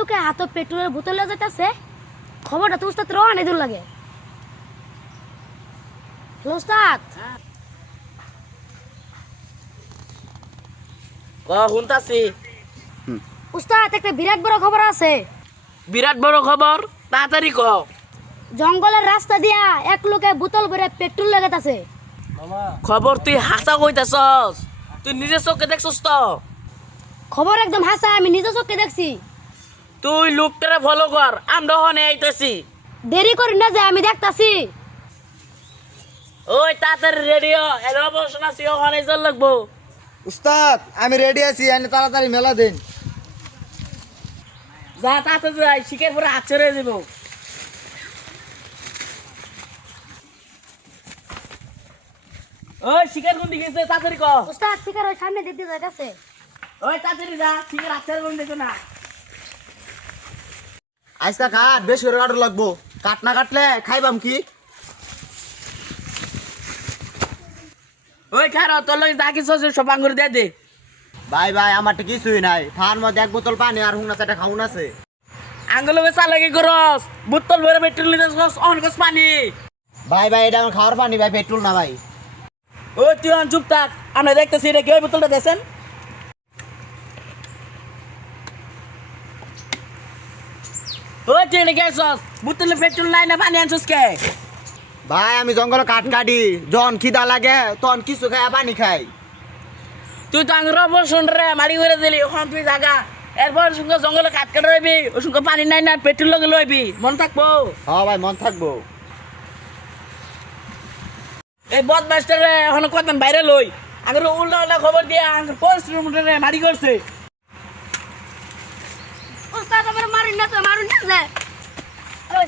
লোকে হাতে পেট্রোলের বোতল লয়ে যাইতাছে খবরটা তো উস্তাদ রওনা দূর লাগে হ্যালো উস্তাদ শুনতাছি উস্তাদ একটা বিরাট বড় খবর আছে বিরাট বড় খবর তাড়াতাড়ি ক জঙ্গলের রাস্তা দিয়া এক লোকে বোতল ভরে পেট্রোল লাগাইতাছে খবর তুই হাসা কইতাছস তুই নিজের চোখে দেখছস তো খবর একদম হাসা আমি নিজে চোখে দেখছি তুই লোকটারে ফলো কর আমরা হনে আইতাছি দেরি করি না যে আমি দেখতাছি ওই তাড়াতাড়ি রেডিও এলো বসনা সিও হনে চল লাগবো উস্তাদ আমি রেডি আছি এনে তাড়াতাড়ি মেলা দিন যা তাড়াতাড়ি যাই শিখের পরে হাত ছেড়ে দিব ওই শিখের কোন দিকে গেছে তাড়াতাড়ি ক উস্তাদ শিকার ওই সামনে দিতে যাইতাছে ওই তাড়াতাড়ি যা শিখের হাত ছেড়ে কোন দেখো না আজকা কাট বেশ করে কাটো লাগবো কাট না কাটলে খাইবাম কি ওই খারো তোর লগে যা কিছু আছে সব আঙ্গুর দিয়ে দে ভাই ভাই আমার তো কিছুই নাই থার মধ্যে এক বোতল পানি আর হুংনা চারটা খাউন আছে আঙ্গুল বেচা লাগে করস বোতল ভরে পেট্রোল নিতেছস অন গস পানি ভাই ভাই এটা আমার খাওয়ার পানি ভাই পেট্রোল না ভাই ও তুই অন চুপ থাক আমরা দেখতেছি এটা কি ওই বোতলটা দেন ও তুই নাকি আসস বোতলে পেট্রোল নাই না পানি আনছস কে ভাই আমি জঙ্গলে কাঠ কাটি যখন খিদা লাগে তখন কিছু খাই পানি খাই তুই তো আঙ্গুর বসুন রে মারি করে দিলি ওখান তুই জাগা এরপর সঙ্গে জঙ্গলে কাট কাটা রইবি ওর সঙ্গে পানি নাই না পেট্রোল লগে লইবি মন থাকবো হ্যাঁ ভাই মন থাকবো এই বদমাস্টারে এখন কতক্ষণ বাইরে লই আঙ্গুর উল্টা উল্টা খবর দিয়ে আঙ্গুর পরিশ্রম রে মারি করছে উস্তাদ আমার মারুন না তো মারুন না যে ওই